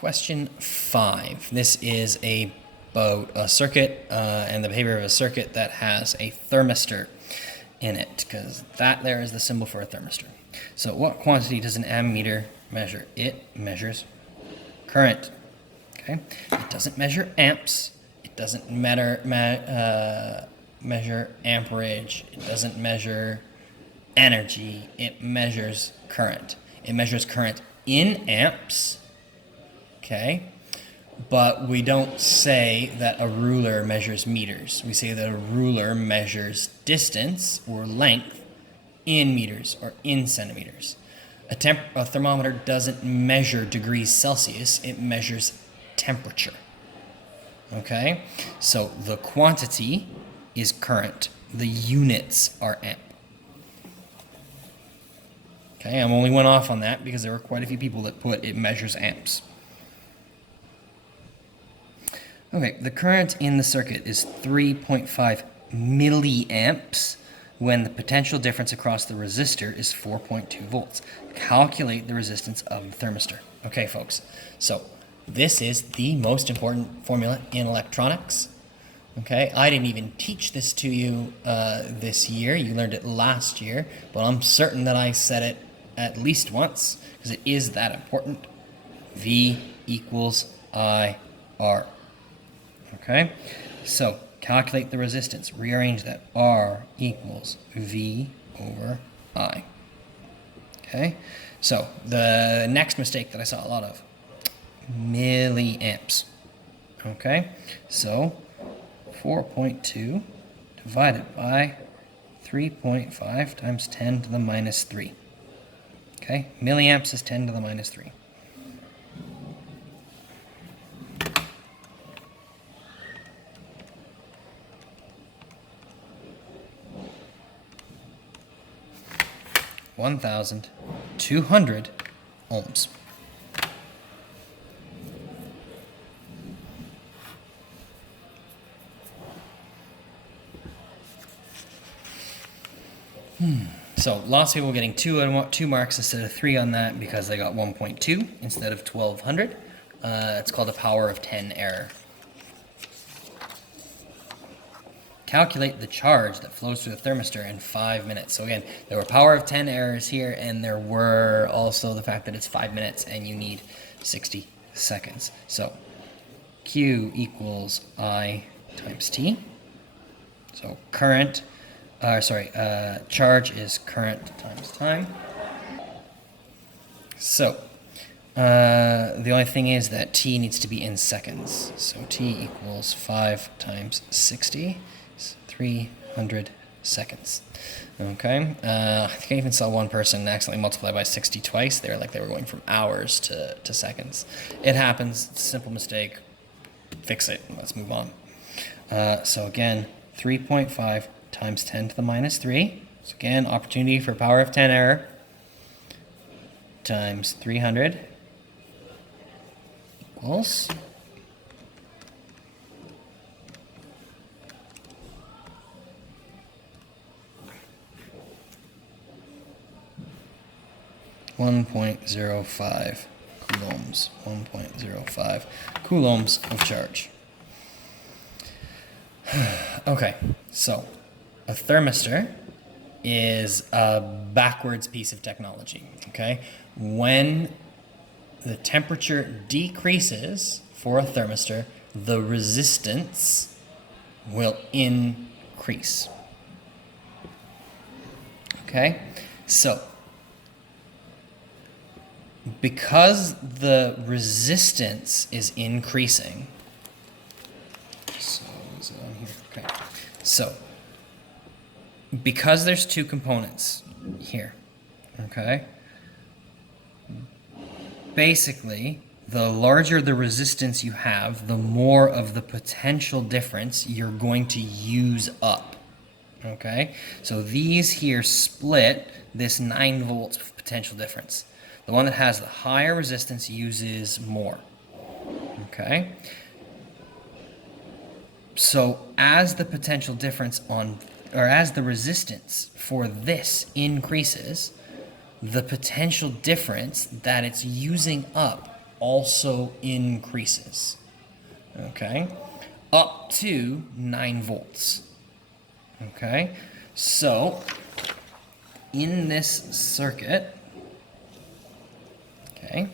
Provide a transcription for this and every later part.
Question 5. This is about a circuit and the behavior of a circuit that has a thermistor in it, because that there is the symbol for a thermistor. So what quantity does an ammeter measure? It measures current. Okay, it doesn't measure amps. It doesn't measure amperage. It doesn't measure energy. It measures current. It measures current in amps. Okay, but we don't say that a ruler measures meters. We say that a ruler measures distance or length in meters or in centimeters. A thermometer doesn't measure degrees Celsius, it measures temperature. Okay, so the quantity is current, the units are amp. Okay, I'm only went off on that because there were quite a few people that put it measures amps. Okay, the current in the circuit is 3.5 milliamps when the potential difference across the resistor is 4.2 volts. Calculate the resistance of the thermistor. Okay, folks, so this is the most important formula in electronics. Okay, I didn't even teach this to you this year. You learned it last year, but I'm certain that I said it at least once because it is that important. V equals IR. Okay, so calculate the resistance. Rearrange that. R equals V over I. Okay, so the next mistake that I saw a lot of, milliamps. Okay, so 4.2 divided by 3.5 times 10 to the minus 3. Okay, milliamps is 10 to the minus 3. (1,200 ohms). So lots of people getting two marks instead of 3 on that because they got 1.2 instead of 1,200. It's called a power of 10 error. Calculate the charge that flows through the thermistor in 5 minutes. So again, there were power of 10 errors here, and there were also the fact that it's 5 minutes and you need 60 seconds. So Q equals I times T. So charge is current times time. So the only thing is that T needs to be in seconds. So T equals 5 times 60. 300 seconds. Okay, I think I even saw one person accidentally multiply by 60 twice. They were going from hours to seconds. It happens. It's a simple mistake. Fix it. Let's move on. So again, 3.5 times 10 to the minus 3. So again, opportunity for power of 10 error times 300 equals 1.05 coulombs. 1.05 coulombs of charge. Okay, so a thermistor is a backwards piece of technology. Okay, when the temperature decreases for a thermistor, the resistance will increase. Okay, so because the resistance is increasing, so because there's two components here, okay, basically the larger the resistance you have, the more of the potential difference you're going to use up. Okay, so these here split this 9 volts of potential difference. The one that has the higher resistance uses more. Okay, so as the potential difference as the resistance for this increases, the potential difference that it's using up also increases. Okay, up to 9 volts. Okay, so in this circuit, okay,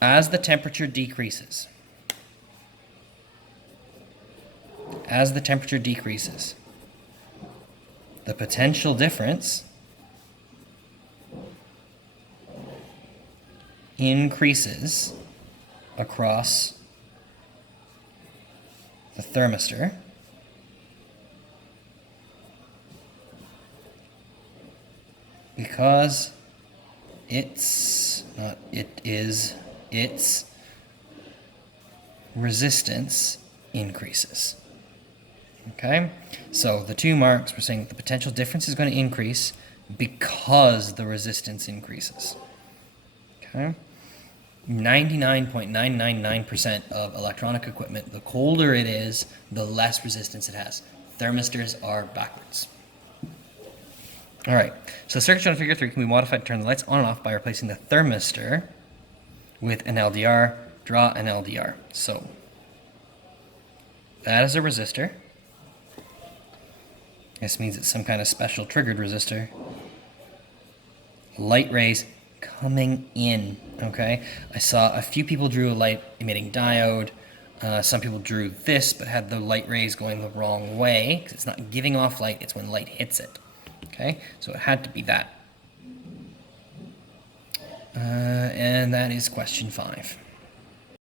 as the temperature decreases, the potential difference increases across the thermistor because its resistance increases. Okay, so the two marks, we're saying that the potential difference is going to increase because the resistance increases. Okay, 99.999% of electronic equipment, the colder it is, the less resistance it has. Thermistors are backwards. All right, so the circuit shown in figure 3 can be modified to turn the lights on and off by replacing the thermistor with an LDR. Draw an LDR. So that is a resistor. This means it's some kind of special triggered resistor. Light rays coming in, okay? I saw a few people drew a light emitting diode. Some people drew this, but had the light rays going the wrong way, because it's not giving off light, it's when light hits it, okay? So it had to be that. And that is question 5.